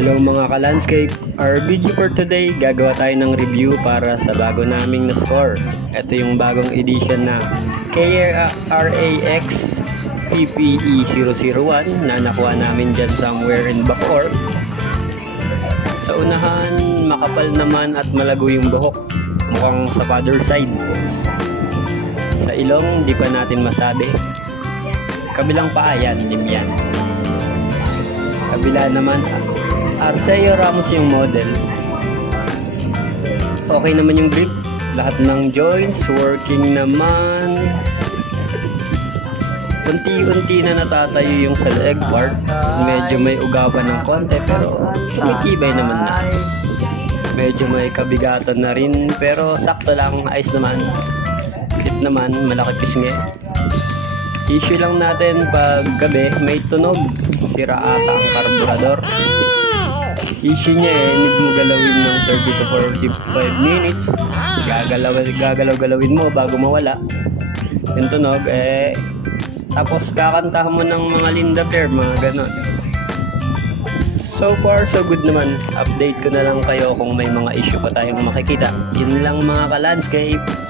Hello mga ka-landscape, our video for today, gagawa tayo ng review para sa bago naming na-score. Ito yung bagong edition na KRAX PPE001 na nakuha namin dyan somewhere in Bacoor. Sa unahan, makapal naman at malago yung buhok, mukhang sa father side. Sa ilong, di pa natin masabi. Kabilang paa yan, yan. Kabila naman, Arceo Ramos yung model. Okay naman yung grip, lahat ng joints working naman. Unti-unti na natatayo yung sa leg part. Medyo may ugapan ng konti pero tumitibay naman na. Medyo may kabigatan na rin pero sakto lang, ayos naman. Fit naman, malaki pisngi. Issue lang natin pag gabi may tunog, sira ata ang karburador. Issue niya need mo galawin ng 30 to 45 minutes. Gagalaw-galawin mo bago mawala yung tunog tapos kakantahan mo ng mga Linda Fair, mga ganon. So far so good naman. Update ko na lang kayo kung may mga issue pa tayong makikita. Yun lang mga ka-landscape.